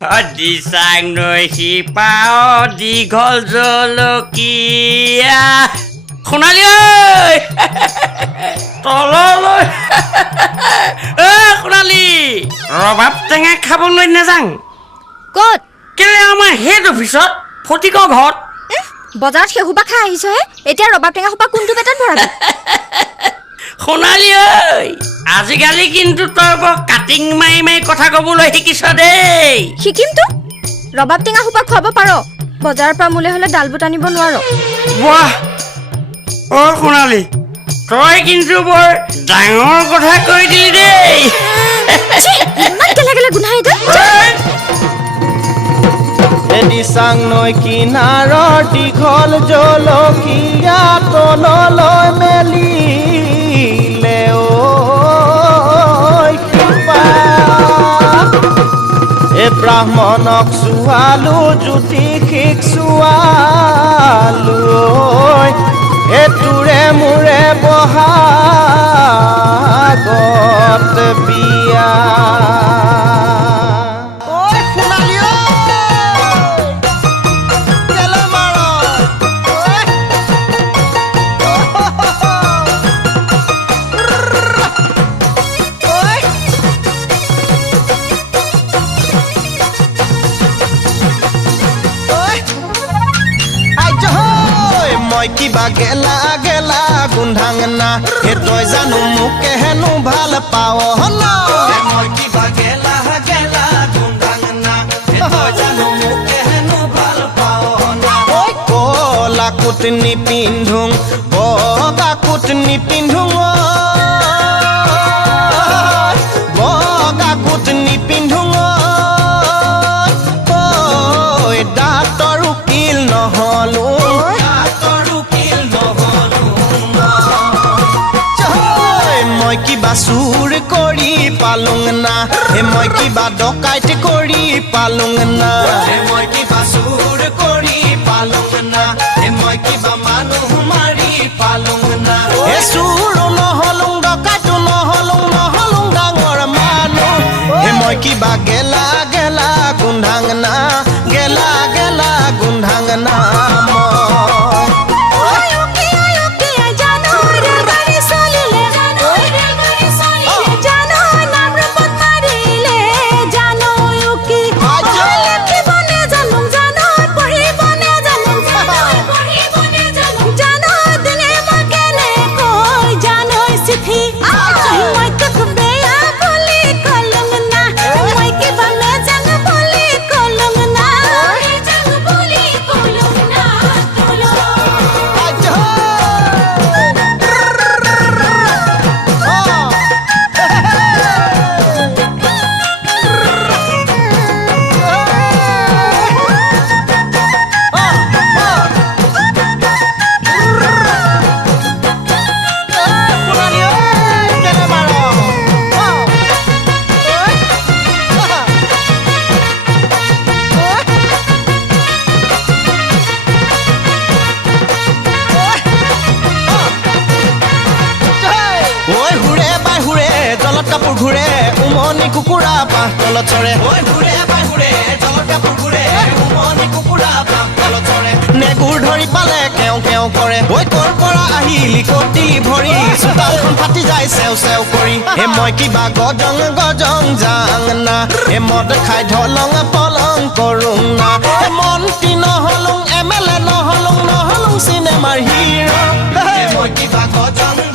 দিচাং নৈ শিপাও দীঘল জলকীয়া সোণালী ঐ তললৈ সোণালী ৰবাব টেঙা খাবলৈ নাযাং ক'ত কেলে আমাৰ হেড অফিচত ফটিকৰ ঘৰত বজাৰত সেইসোপা খাই আহিছহে এতিয়া ৰবাব টেঙা সোপা কোনটো পেটত ভৰাবি সোণালী ঐ আজিকালি কিন্তু তই বৰ কাটিং মাৰি মাৰি কথা ক'বলৈ শিকিছ দেই শিকিমতো ৰবাব টেঙা সোপা খুৱাব পাৰ বজাৰৰ পৰা মোলে হ'লে ডালবুট আনিব নোৱাৰ বাহ অ' সোণালী তই কিন্তু বৰ ডাঙৰ কথা কৈ দিলি দেই ইমান গেলা গেলা গোন্ধাই দিচাং নৈ কিনাৰৰ দীঘল জলকীয়া তললৈ মেলিলে এ ব্ৰাহ্মণক চোৱালো জ্যোতিষিক চোৱালো এ তোৰে মোৰে বহাগত বিয়া কিবা গেলা গেলা গোন্ধাং না হে তই জানো মোকে হেনো ভাল পাৱ না মই কিবা গেলা গেলা গোন্ধাং না হে তই জানো মোকে হেনো ভাল পাৱ না কলা কোট নিপিন্ধোং বগা কোট নিপিন্ধোং বগা কোট নিপিন্ধোং দাঁতৰ উকিল নহলো মই কিবা চুৰ কৰি পালুং না হে মই কিবা ডকাইত কৰি পালুং না মই কিবা চুৰ কৰি পালুং না হে মই কিবা মানুহ মাৰি পালুং না হে চুৰ নহলুং ডকাইতো নহলুং নহলুং ডাঙৰ মানুহ হে মই কিবা গেলা গেলা গোন্ধাং না গেলা গেলা গোন্ধাং না কাপোৰ ঘূৰে উমনি কুকুৰা পাহ তলত চৰে ঘূৰে পাই ঘূৰে জলত কাপোৰ ঘূৰে উমনি কুকুৰা পাহ তলত চৰে নেগুৰ ধৰি পালে কেও কেও কৰে ঐ ক'ৰ পৰা আহিলি কটিলি ভৰি চোতালখন ফাটি যায় চেও চেও কৰি হে মই কিবা গজং গজং যাং না হে মদ খাই ঢলং পলং কৰোং না হে মন্ত্ৰী নহলুং MLA নহলুং নহলুং চিনেমাৰ হিৰো হে মই কিবা গজং